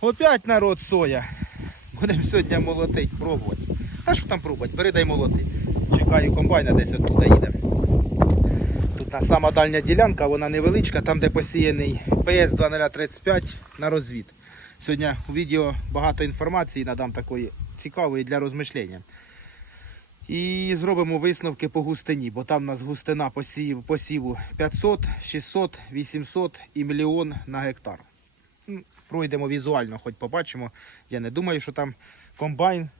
Опять народ соя. Будемо сьогодні молотить, пробувати. Та що там пробувати? Бери дай молоти. Чекаю комбайна, десь оттуда їде. Тут та сама дальня ділянка, вона невеличка, там де посіяний ПС 2035 на розвід. Сьогодні у відео багато інформації надам такої цікавої для розмишлення. І зробимо висновки по густині, бо там у нас густина посів, посіву 500, 600, 800 і мільйон на гектар. Пройдемо візуально, хоч побачимо. Я не думаю, що там комбайн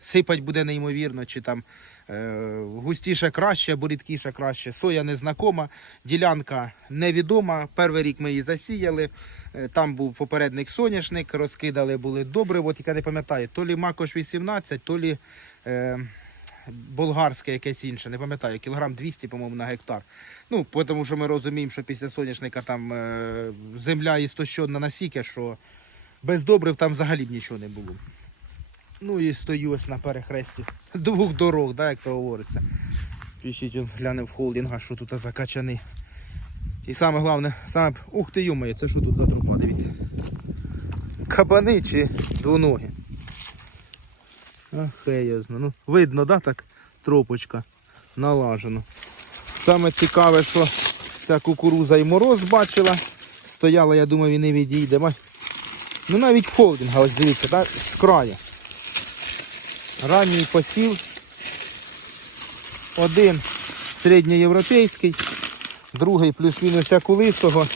сипать буде неймовірно, чи там е, густіше краще або рідкіше краще. Соя незнакома, ділянка невідома. Перший рік ми її засіяли. Е, Там був попередник соняшник, розкидали були добре. От яка не пам'ятаю, то лі Макош 18, то лі е, болгарське якесь інше, не пам'ятаю, кілограм 200, по-моєму, на гектар. Ну, тому що ми розуміємо, що після соняшника там е, земля істощена настільки, що без добрив там взагалі б нічого не було. Ну і стою ось на перехресті двох дорог, да, як то говориться. Пішіть он гляне в холдинга, що тут закачаний. І саме головне, саме. Ух ти йомає, це що тут за тропа, дивіться. Кабани чи двоногі? Ах, ясно. Ну, видно, да, так тропочка налажено. Саме цікаве, що ця кукуруза і мороз бачила. Стояла, я думаю, і не відійде. Ну навіть холдинга, ось дивіться, так, з краю. Ранній посів. Один середньоєвропейський, другий плюс-мінус як у лисого.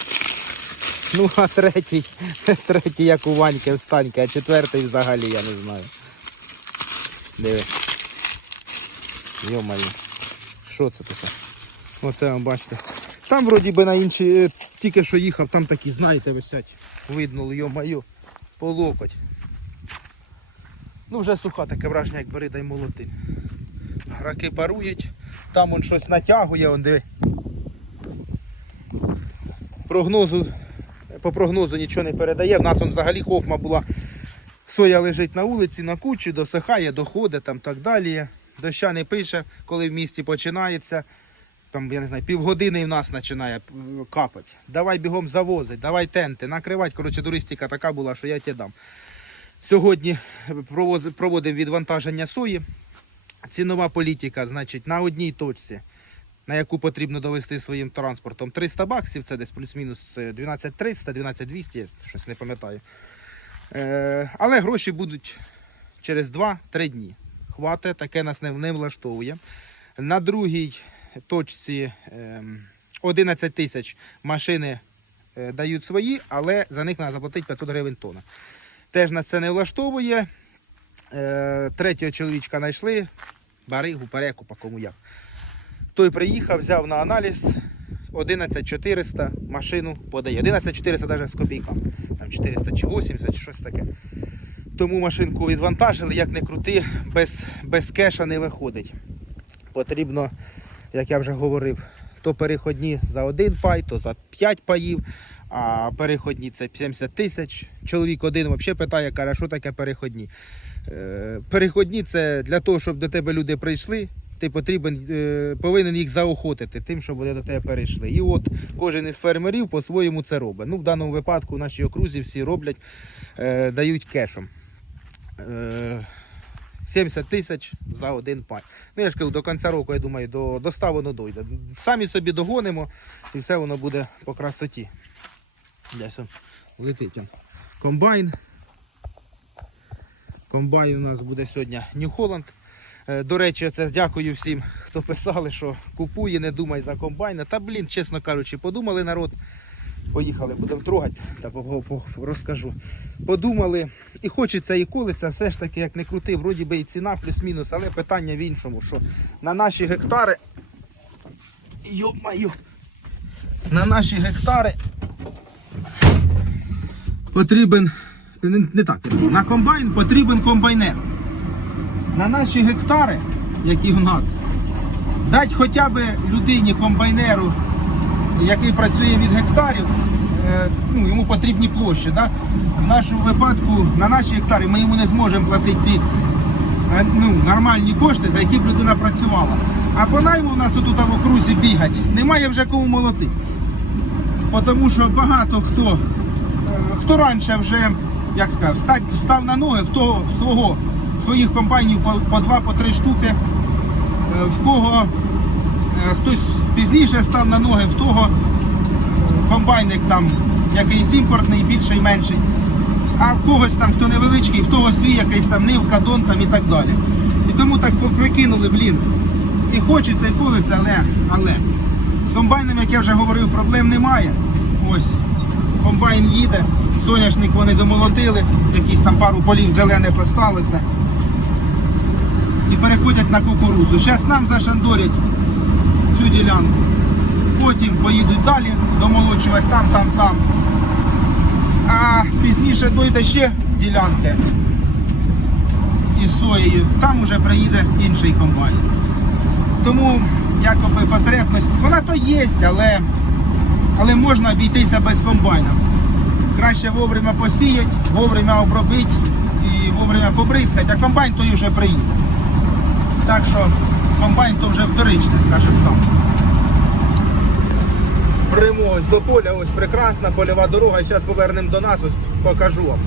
Ну, а третій, третій як у Ваньки встаньки, а четвертий взагалі я не знаю. Диви. Йо-моє. Що це таке? Оце вам бачите. Там вроді би на інші, е, тільки що їхав, там такі, знаєте, висять. Видно, йо-моє, по локоть. Ну вже суха таке враження, як бери дай молоти. Раки парують, там он щось натягує, он диви. Прогнозу, по прогнозу нічого не передає. В нас он взагалі хофма була. Соя лежить на вулиці, на кучі, досихає, доходить там так далі. Доща не пише, коли в місті починається. Там, я не знаю, півгодини і в нас починає е, капати. Давай бігом завозить, давай тенти, накривати. Коротше, туристика така була, що я тебе дам. Сьогодні проводимо відвантаження сої. Цінова політика, значить, на одній точці, на яку потрібно довести своїм транспортом 300 баксів, це десь плюс-мінус е, 12300, 12200, я щось не пам'ятаю. Е, але гроші будуть через 2-3 дні. Хвате, таке нас не, не влаштовує. На другій точці ем, 11 тисяч машини е, дають свої, але за них треба заплатити 500 гривень тонна. Теж нас це не влаштовує. Е, третього чоловічка знайшли, баригу, перекупа, кому як. Той приїхав, взяв на аналіз 11400 машину подає. 11400 навіть з копійками. Там 400 чи 80 чи щось таке. Тому машинку відвантажили, як не крути, без, без кеша не виходить. Потрібно, як я вже говорив, то переходні за один пай, то за 5 паїв, а переходні це 70 тисяч. Чоловік один взагалі питає, каже, що таке переходні. Е, Переходні це для того, щоб до тебе люди прийшли. Ти потрібен, е, повинен їх заохотити тим, щоб вони до тебе перейшли. І от кожен із фермерів по-своєму це робить. Ну, в даному випадку в нашій окрузі всі роблять, е, дають кешем. Е, 70 тисяч за один пай. Ну я ж кажу, до кінця року, я думаю, до, до 100 воно дойде. Самі собі догонимо і все воно буде по красоті. Десь он летить. Комбайн. Комбайн у нас буде сьогодні New Holland. Е, До речі, це дякую всім, хто писали, що купує, не думай за комбайна. Та блін, чесно кажучи, подумали народ. Поїхали, будемо трогати, та розкажу. Подумали, і хочеться, і колиться, все ж таки, як не крути, вроді би і ціна плюс-мінус, але питання в іншому, що на наші гектари. Йо-маю! На наші гектари потрібен. Не так, на комбайн потрібен комбайнер. На наші гектари, які в нас, дати хоча б людині комбайнеру який працює від гектарів, е, ну, йому потрібні площі. Да? В нашому випадку на наші гектари ми йому не зможемо платити ті е, ну, нормальні кошти, за які б людина працювала. А по найму у нас тут в окрузі бігать, немає вже кому молотити. Тому що багато хто, е, хто раніше вже як сказав, став на ноги того свого, своїх комбайнів по, два, по три штуки. Е, В кого е, хтось пізніше став на ноги, в того комбайник там якийсь імпортний, більший, менший. А в когось там, хто невеличкий, в того свій якийсь там нивка, дон там і так далі. І тому так прикинули, блін. І хочеться, і колиться, але, але. З комбайном, як я вже говорив, проблем немає. Ось, комбайн їде, соняшник вони домолотили, якісь там пару полів зелених осталося. І переходять на кукурузу. Зараз нам зашандорять цю ділянку. Потім поїдуть далі, домолочувати там, там, там. А пізніше дойде ще ділянки із соєю, там вже приїде інший комбайн. Тому якоби потребність, вона то є, але, але можна обійтися без комбайна. Краще вовремя посіять, вовремя обробити і вовремя побризкати, а комбайн той вже приїде. Так що комбайн то вже вторичний, скажімо так. Прямо ось до поля, ось прекрасна польова дорога. Зараз повернемо до нас, ось покажу вам,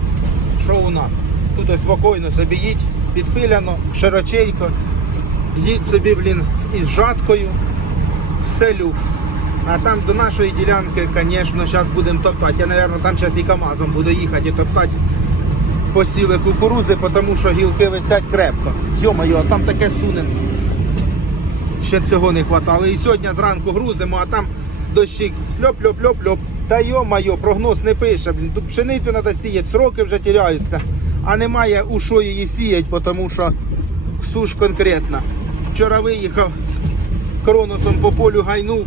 що у нас. Тут ось спокійно собі їдь, підпиляно, широченько. Їдь собі, блін, із жаткою. Все люкс. А там до нашої ділянки, звісно, зараз будемо топтати. Я, мабуть, там зараз і КАМАЗом буду їхати і топтати посіли кукурузи, тому що гілки висять крепко. Йо-моє, а там таке суне. Ще цього не хватало. І сьогодні зранку грузимо, а там дощик льоп-льоп-льоп-льоп. Та йо-моє, прогноз не пише. Пшеницю треба сіяти, сроки вже тіряються. А немає у що її сіяти, тому що суш конкретна. Вчора виїхав кроносом по полю гайнув.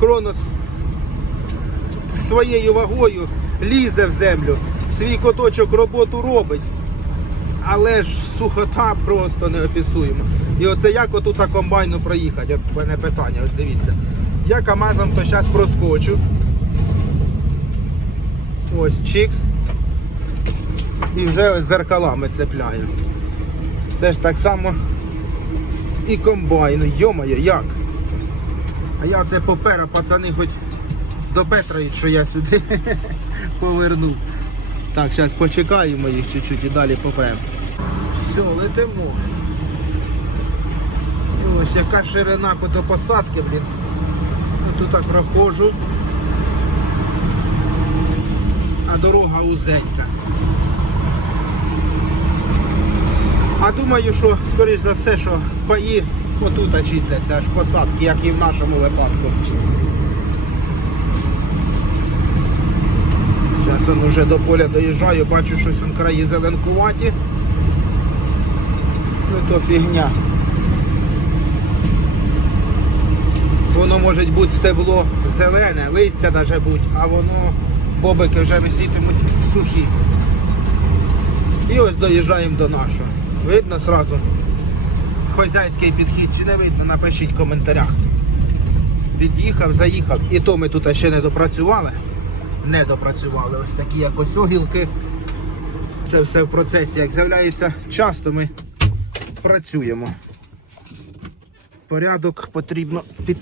Кронос своєю вагою лізе в землю, свій коточок роботу робить. Але ж сухота просто неописуємо. І оце як отут комбайну проїхати? От мене питання, ось дивіться. Я КАМАЗом то зараз проскочу. Ось чикс. І вже ось зеркалами цепляю. Це ж так само і комбайн. Йомає, як? А я це попера, пацани, хоч допетрають, що я сюди повернув. Так, зараз почекаємо їх чуть-чуть і далі попремо. Все, летимо. Ось яка ширина до посадки, блін. Тут так проходжу. А дорога узенька. А думаю, що, скоріш за все, що паї отут числяться, аж посадки, як і в нашому випадку. Зараз он уже до поля доїжджаю, бачу, щось он краї зеленкуваті. Ну то фігня. Воно може бути стебло зелене, листя навіть будь, а воно бобики вже висітимуть сухі. І ось доїжджаємо до нашого. Видно сразу хозяйський підхід чи не видно, напишіть в коментарях. Під'їхав, заїхав. І то ми тут ще не допрацювали. Не допрацювали. Ось такі якось огілки. Це все в процесі. Як з'являється час, то ми працюємо. Порядок потрібно під,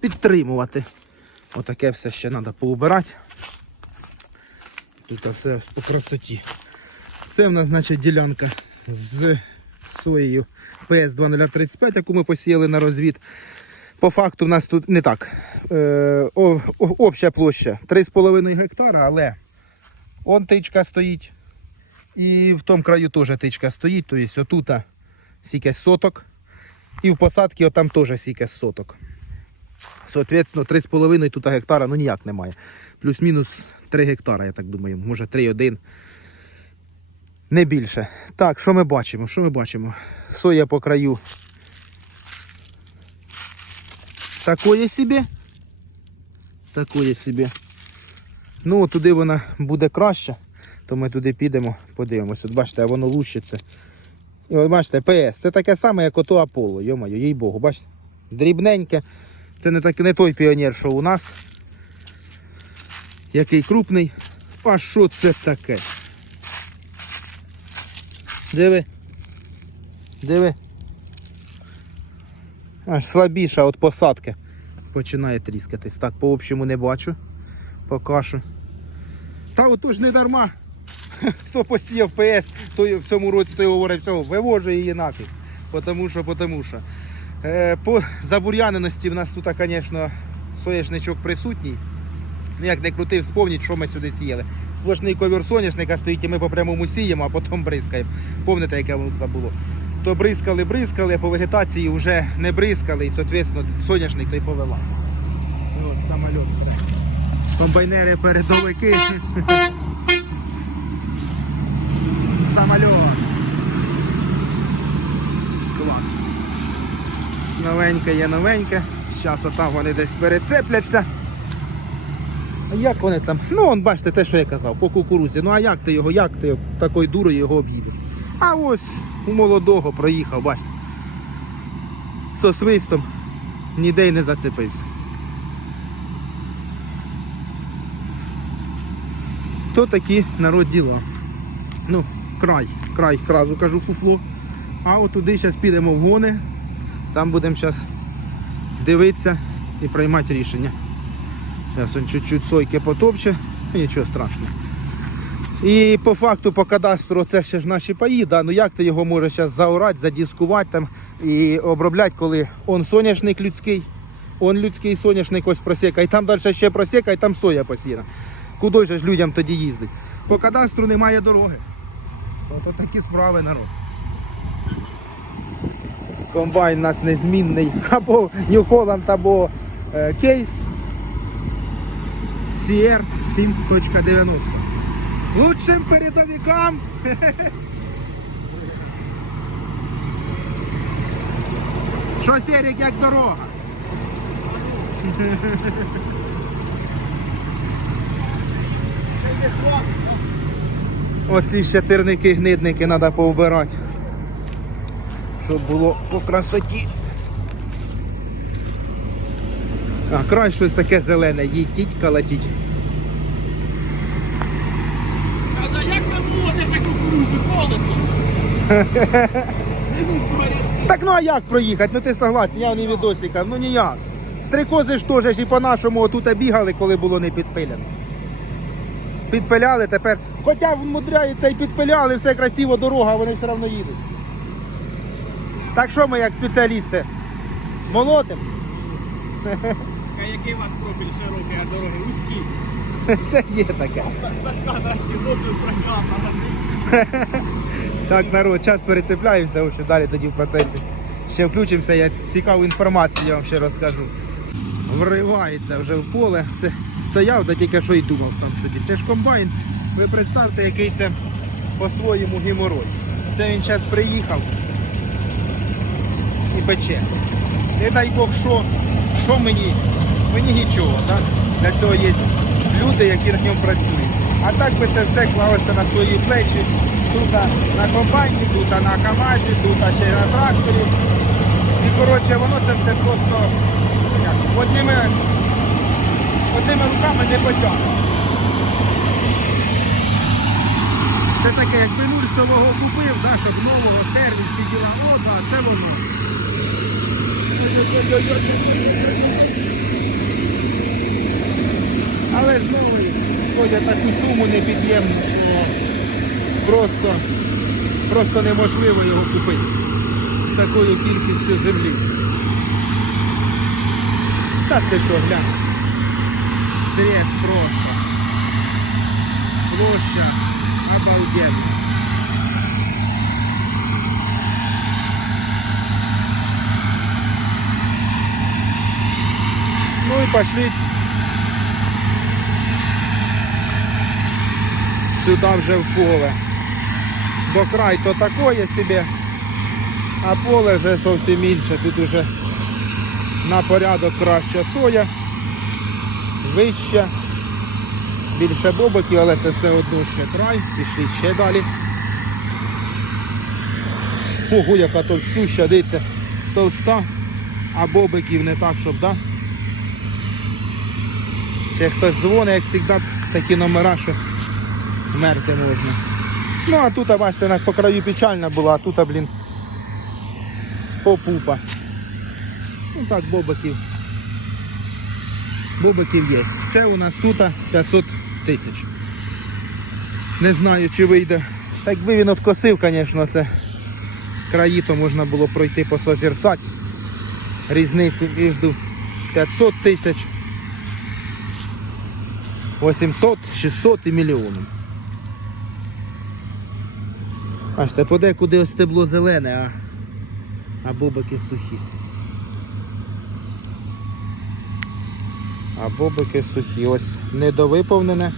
підтримувати. Отаке все ще треба поубирати. Тут все по красоті. Це в нас, значить, ділянка з соєю PS2035, яку ми посіяли на розвід. По факту в нас тут не так. Е, обща площа 3,5 гектара, але он тичка стоїть. І в тому краю теж тичка стоїть. Тобто отут сікесь соток. І в посадці отам теж сікесь соток. Соответственно, 3,5 тут гектара ну ніяк немає. Плюс-мінус 3 гектара, я так думаю, може 3,1. Не більше. Так, що ми бачимо? Що ми бачимо? Соя по краю. Такое собі. Такое собі. Ну, туди вона буде краще, то ми туди підемо, подивимось. От бачите, воно лущиться. І от бачите, ПС. Це таке саме, як ото Аполло, йомаю, їй Богу, бачите? Дрібненьке. Це не, так, не той піонер, що у нас. Який крупний. А що це таке? Диви. Диви. Аж слабіша від посадки. Починає тріскатись. Так, по общому не бачу. Поки що. Та отож не дарма. хто посіяв ПС, той в цьому році той говорить, все, вивожу її нафіг. Потому що, потому що. Е, по забур'яненості в нас тут, звісно, соняшничок присутній. Ну, як не крути, вспомніть, що ми сюди сіяли. Сплошний ковір соняшника стоїть, і ми по прямому сіємо, а потім бризкаємо. Пам'ятаєте, яке воно тут було? То бризкали, бризкали, а по вегетації вже не бризкали, і, соответственно, соняшник той повела. І от самоліт. Комбайнери, передовики. Самольот. Клас. Новеньке є новеньке. Зараз отам вони десь перецепляться. А як вони там? Ну, он бачите те, що я казав, по кукурузі. Ну а як ти його, як ти такою дурою його об'їдеш? А ось у молодого проїхав, бачите. Со свистом ніде й не зацепився. То такі народ діла. Ну, край, край, зразу кажу фуфло. А от туди зараз підемо в гони. Там будемо зараз дивитися і приймати рішення. Зараз він чуть-чуть сойки потопче, нічого страшного. І по факту, по кадастру, це ще ж наші паї, да? ну як ти його можеш зараз заорати, задіскувати там і обробляти, коли он соняшник людський, он людський соняшник ось просіка, і там далі ще просіка, і там соя посіяна. Куди ж людям тоді їздить? По кадастру немає дороги. Ото такі справи народ. Комбайн у нас незмінний. Або New Holland, або е, кейс. CR 7.90. Лучшим передовикам. Що Серік, як дорога? Оці ще тирники, гнидники треба повбирати. Щоб було по красоті. А, край щось таке зелене, їдіть, калатіть. Каже, як ви можете кукурузу колесом? Так ну а як проїхати? Ну ти согласен, я не відосика, ну ніяк. Стрикози ж теж і по-нашому отут бігали, коли було не підпиляно. Підпиляли тепер. Хоча вмудряються і підпиляли, все красиво, дорога, вони все одно їдуть. Так що ми як спеціалісти? Молотим? А який у вас профіль широкий, а дороги вузькі? Це є таке. Сашка третій роблю програма. Так, народ, час перецепляємося, общем, далі тоді в процесі. Ще включимося, я цікаву інформацію я вам ще розкажу. Вривається вже в поле. Це стояв, та тільки що й думав сам собі. Це ж комбайн. Ви представте, який це по-своєму геморой. Це він зараз приїхав і пече. Не дай Бог, що, що мені? Мені нічого. Так? Для цього є люди, які на ньому працюють. А так би це все клалося на свої плечі. Тут на комбайні, тут на КАМАЗі, тут ще й на тракторі. І коротше, воно це все просто як, одними, одними руками не потягне. Це таке, якби люльстового купив, да, щоб нового сервіс діла, о, да, це воно. Але ж новий ходять таку суму непід'ємну, що просто, просто неможливо його купити з такою кількістю землі. Та ти що, глянь. Трес просто. Площа обалденна. Ну и пошли сюда вже в поле. До край то такое себе, а поле вже зовсім інше. Тут уже на порядок краща соя, вища, більше бобиків, але це все одно ще край, пішли ще далі. Ого, яка товстуща, дивіться, товста, а бобиків не так, щоб, да? Ще хтось дзвонить, як завжди, такі номера, що вмерти можна. Ну а тут, бачите, нас по краю печальна була, а тут, блін, попупа. Ну так, бобиків. Бобиків є. Це у нас тут 500 тисяч. Не знаю, чи вийде. Так якби він откосив, звісно, це краї, то можна було пройти по созерцать. Різницю між 500 тисяч, 800, 600 і мільйоном. Бачите, подекуди ось стебло зелене, а, а бобики сухі. А бобики сухі. Ось недовиповнене.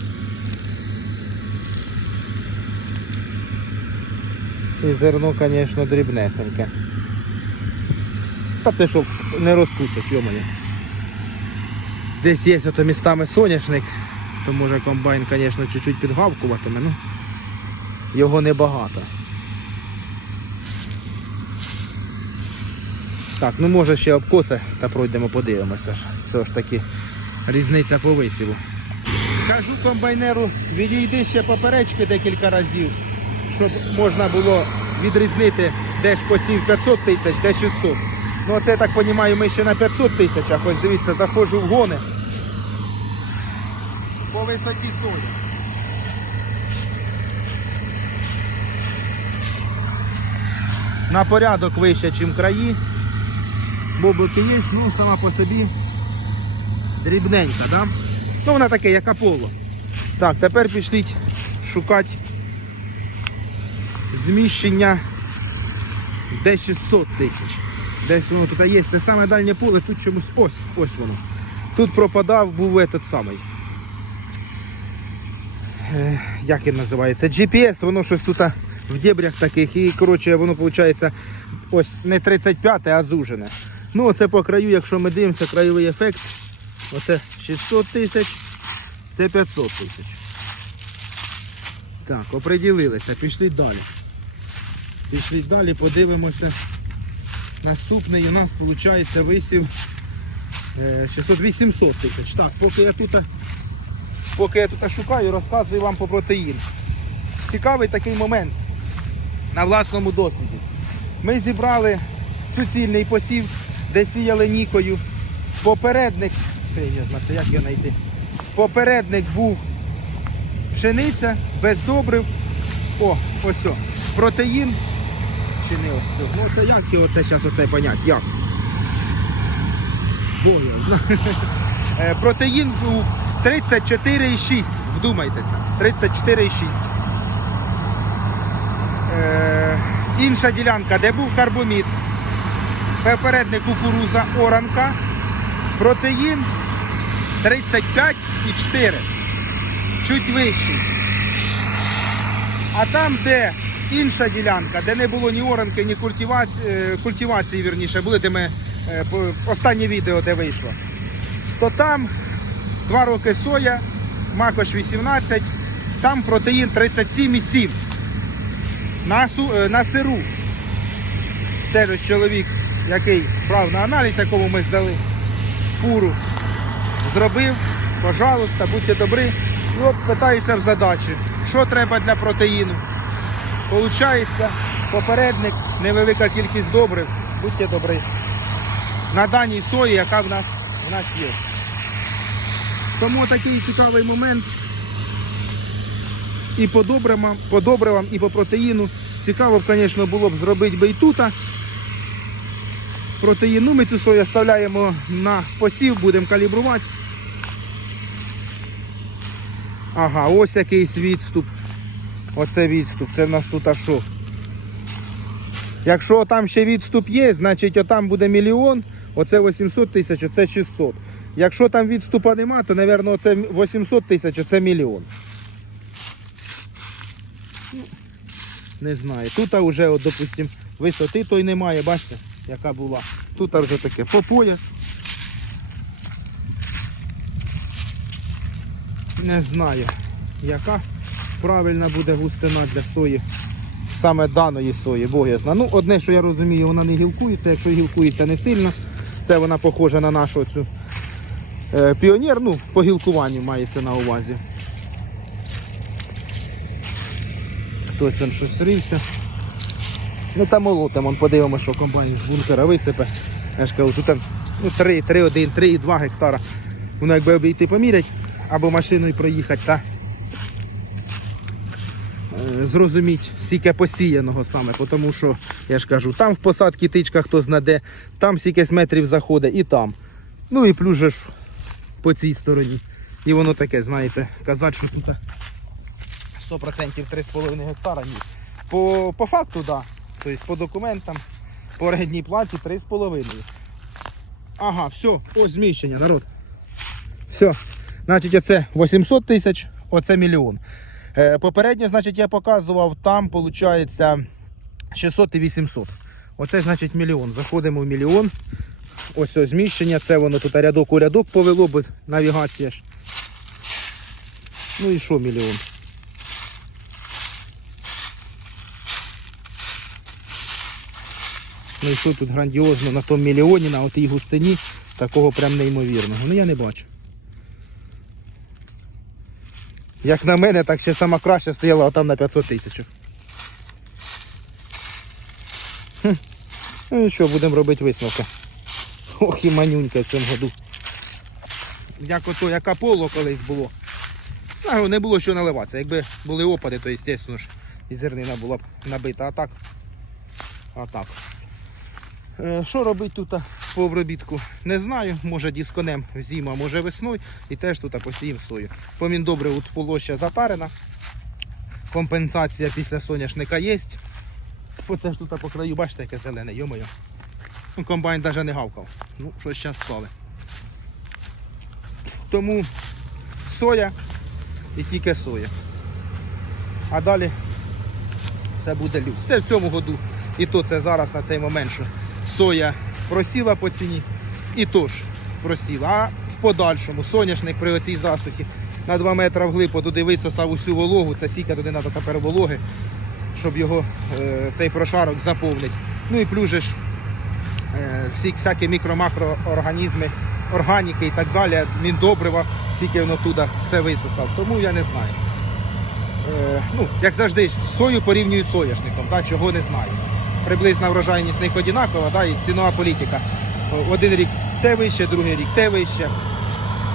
І зерно, звісно, дрібнесеньке. Та ти що не розкусиш, йомає. Десь є ото містами соняшник, то може комбайн, звісно, чуть-чуть підгавкуватиме, ну його небагато. Так, ну може ще обкоси та пройдемо, подивимося. ж. Все ж таки різниця по висіву. Кажу комбайнеру, відійди ще поперечки декілька разів, щоб можна було відрізнити, де ж посів 500 тисяч, де 600. Ну це я так розумію, ми ще на 500 тисячах. Ось дивіться, заходжу в гони. По висоті сої. На порядок вище, ніж краї. Бобики є, ну сама по собі дрібненька, да? Ну вона таке, як Аполло. Так, тепер пішліть шукати зміщення де 600 тисяч. Десь воно тут є. Це саме дальнє поле, тут чомусь ось, ось воно. Тут пропадав, був этот самий. Е, Як він називається? GPS, воно щось тут в дебрях таких. І коротше, воно виходить ось не 35, а зужене. Ну, оце по краю, якщо ми дивимося, краєвий ефект. Оце 600 тисяч, це 500 тисяч. Так, оприділилися, пішли далі. Пішли далі, подивимося. Наступний у нас виходить висів е, 600-800 тисяч. Так, поки я тут, поки я тут шукаю, розказую вам по протеїн. Цікавий такий момент на власному досвіді. Ми зібрали суцільний посів, де сіяли нікою. Попередник, як його знайти? Попередник був пшениця без добрив. О, ось о. Протеїн. Чи не ось? Ну це як його це зараз оце понять? Як? Бо я знаю. Е, Протеїн був 34,6. Вдумайтеся. 34,6. Е, інша ділянка, де був карбомід. Попередник кукуруза оранка. Протеїн 35,4. Чуть вищий. А там, де інша ділянка, де не було ні оранки, ні культивації, культивації вірніше, були де ми е, останнє відео, де вийшло, то там 2 роки соя, макош 18, там протеїн 37,7 на, е, на сиру. Теж чоловік, який брав на аналіз, якому ми здали фуру, зробив, пожалуйста, будьте добрі. І от питається в задачі, що треба для протеїну. Получається, попередник, невелика кількість добрив, будьте добрі. На даній сої, яка в нас, в нас є. Тому такий цікавий момент. І по добривам, і по протеїну. Цікаво б, звісно, було б зробити би і тут. Протеїн, ну ми цю сою оставляємо на посів, будемо калібрувати. Ага, ось якийсь відступ. Оце відступ. Це в нас тут а що? Якщо там ще відступ є, значить отам буде мільйон, оце 800 тисяч, оце 600. Якщо там відступа нема, то, мабуть, оце 800 тисяч, оце мільйон. Не знаю. Тут вже, от, допустим, висоти той немає, бачите, яка була. Тут вже таке по пояс. Не знаю, яка правильна буде густина для сої. Саме даної сої, Бог я знаю. Ну, одне, що я розумію, вона не гілкується, якщо гілкується не сильно, це вона похожа на нашу цю е, піонер, ну, по гілкуванню мається на увазі. Хтось там щось рився. Ну там молотим, он подивимося, що комбайн з бункера висипе. Я ж кажу, тут там ну, 3, 3, 1, 3, 2 гектара. Воно якби обійти помірять або машиною проїхати, та е, зрозуміти, скільки посіяного саме, тому що, я ж кажу, там в посадці тичка хто знаде, там скільки метрів заходить і там. Ну і плюс же по цій стороні. І воно таке, знаєте, казати, що тут 100% 3,5 гектара, ні. По, по факту, так. Да. Тобто по документам, по рідній платі 3,5. Ага, все, ось зміщення, народ. Все. Значить, оце 800 тисяч, оце мільйон. Е, попередньо, значить, я показував, там виходить 600 і 800. Оце, значить, мільйон. Заходимо в мільйон. Ось ось зміщення, це воно тут рядок у рядок повело, бо навігація ж. Ну і що мільйон? Ну і що тут грандіозно на тому мільйоні, на отій густині, такого прям неймовірного. Ну я не бачу. Як на мене, так ще сама краще стояла там на 500 тисяч. Ну що, будемо робити висновки. Ох і манюнька в цьому году. Як ото, як Аполло колись було. Ну, не було що наливатися. Якби були опади, то звісно ж і зернина була б набита. А так. А так. Е, Що робити тут по обробітку? Не знаю. Може дисконем зима, може весною. І теж тут посіємо сою. Помін добре, от полоща затарена. Компенсація після соняшника є. Оце ж тут по краю, бачите, яке зелене, йомою. Ну, комбайн навіть не гавкав. Ну, щось зараз склали. Тому соя і тільки соя. А далі це буде люкс. Це в цьому году. І то це зараз на цей момент, що соя просіла по ціні, і то ж просіла. А в подальшому соняшник при оцій засухі на 2 метри вглиб туди висосав усю вологу, це сіка туди треба тепер вологи, щоб його е, цей прошарок заповнити. Ну і ж е, всі всякі мікро-макроорганізми, органіки і так далі, міндобрива, скільки воно туди все висосав. Тому я не знаю. Е, ну, як завжди, сою порівнюють з соняшником, да, чого не знаю. Приблизна врожайність них одинакова, да, і цінова політика. Один рік те вище, другий рік те вище,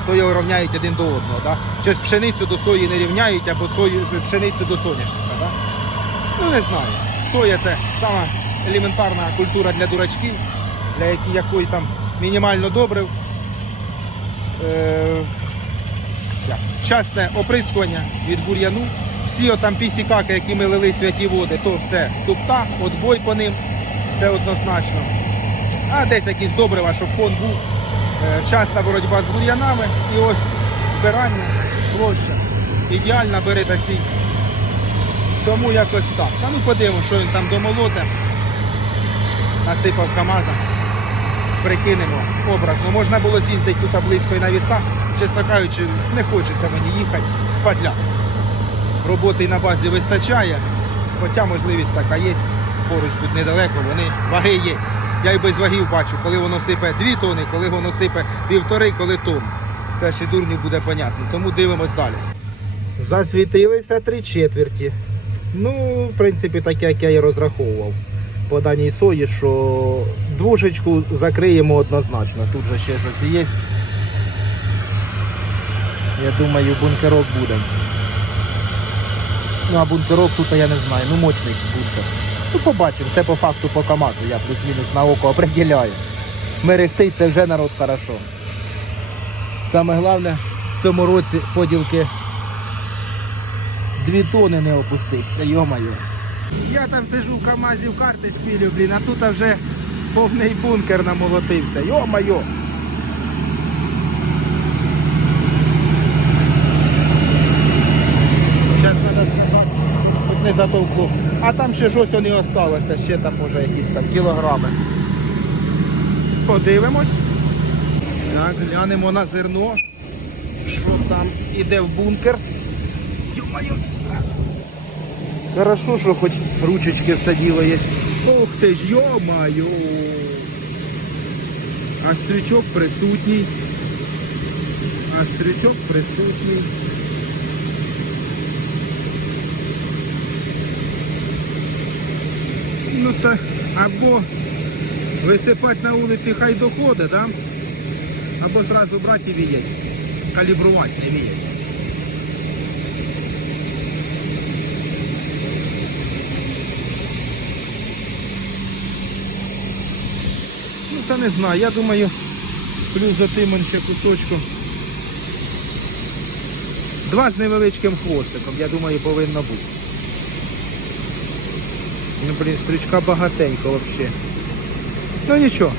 то його рівняють один до одного. Да. Щось пшеницю до сої не рівняють, або сою, пшеницю до соняшника. Да. Ну не знаю. Соя це сама елементарна культура для дурачків, для які- якої там мінімально добрив. Е, як, Часте оприскування від бур'яну. Всі отам пісікаки, які ми лили святі води, то все тупта, отбой по ним, це однозначно. А десь якісь добрива, щоб фон був. Е, Часта боротьба з бур'янами і ось збирання, площа. Ідеальна бери та сій. Тому якось так. Та ну подивимо, що він там домолоте. Насипав КАМАЗа. Прикинемо образно. Можна було з'їздити тут близько і на віса. Чесно кажучи, не хочеться мені їхати падля. Роботи на базі вистачає, хоча можливість така є. Поруч тут недалеко, вони ваги є. Я й без вагів бачу, коли воно сипе 2 тони, коли воно сипе півтори, коли тонн. Це ще дурню буде понятно. Тому дивимось далі. Засвітилися три четверті. Ну, в принципі, так як я і розраховував по даній сої, що двушечку закриємо однозначно. Тут же ще щось є. Я думаю, бункерок буде. Ну а бункерок тут я не знаю, ну мощний бункер. Ну побачимо, все по факту по КАМАЗу, я плюс-мінус на око определяю. Мерехтить це вже народ хорошо. Саме головне в цьому році поділки дві тони не опуститься, йомайо. Я там сижу в КАМАЗі в карти спілю, блін, а тут вже повний бункер намолотився. Йо-майо! Зараз треба сказати, хоч не затовкло. А там ще щось не осталося, ще там може якісь там кілограми. Подивимось. Так, глянемо на зерно. Що там іде в бункер. Йо-майо! Хорошо, що хоч ручечки все є. Ух ти ж, йо-майо! А стрючок присутній. А стрючок присутній. кинута, або висипати на вулиці хай доходить, да? або зразу брати і віять. Калібрувати не віять. Ну та не знаю, я думаю, плюс затимем ще кусочку. Два з невеличким хвостиком, я думаю, повинно бути. Ну, блін, стрючка багатенько взагалі. Ну нічого.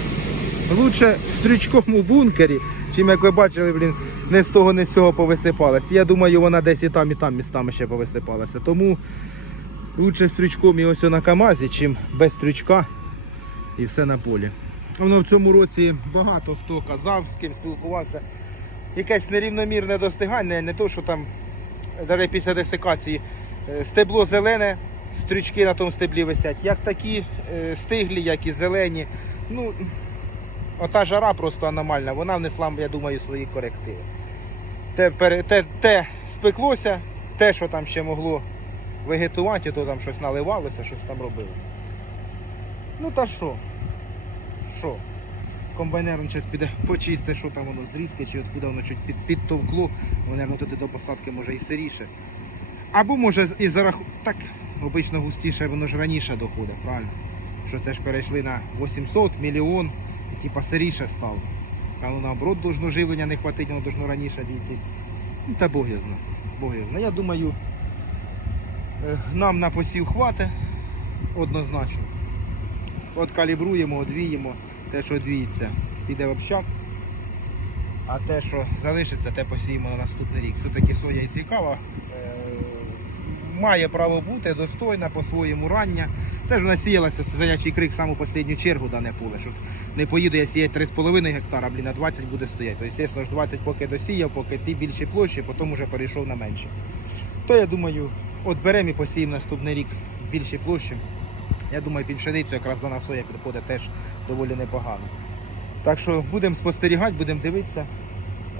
Лучше стрючком у бункері, чим як ви бачили, блін, не з того, не з цього повисипалась. Я думаю, вона десь і там, і там містами ще повисипалася. Тому лучше стрючком і ось на Камазі, чим без стрючка і все на полі. Воно в цьому році багато хто казав, з ким спілкувався. Якесь нерівномірне достигання, не то, що там навіть після десикації е, стебло зелене, стрючки на тому стеблі висять, як такі е, стиглі, як і зелені. Ну, ота жара просто аномальна, вона внесла, я думаю, свої корективи. Те, те, те спеклося, те, що там ще могло вегетувати, то там щось наливалося, щось там робило. Ну та що? Що? Комбайнером зараз піде почисти, що там воно зрізки, чи откуда воно чуть під, підтовкло, воно туди до посадки може і сиріше. Або може і за раху... Так, обично густіше, воно ж раніше доходить, правильно? Що це ж перейшли на 800, мільйон, і типа сиріше стало. А ну наоборот, должно живлення не хватить, воно должно раніше дійти. Ну та Бог я знаю. Бог я знаю. Я думаю, е, нам на посів хватить однозначно. От калібруємо, одвіємо. Те, що одвіється, піде в общак. А те, що залишиться, те посіємо на наступний рік. Все-таки соя і цікава. Має право бути, достойна по-своєму рання. Це ж вона сіялася стоячий крик в саму останню чергу дане поле. Щоб не поїду я сіяти 3,5 гектара, блін, а 20 буде стояти. Тобто, звісно ж, 20 поки досіяв, поки ті більші площі, потім вже перейшов на менші. То я думаю, от беремо і посіємо наступний рік більші площі. Я думаю, під пшеницю якраз дана соя підходить теж доволі непогано. Так що будемо спостерігати, будемо дивитися.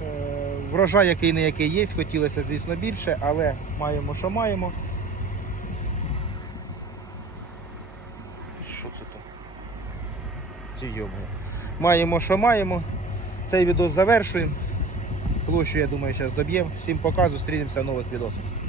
Е, Врожай який не який є, хотілося, звісно, більше, але маємо, що маємо. Що це там? Ці йому. Маємо, що маємо. Цей відео завершуємо. Площу, я думаю, зараз доб'ємо. Всім пока, зустрінемося в нових відосах.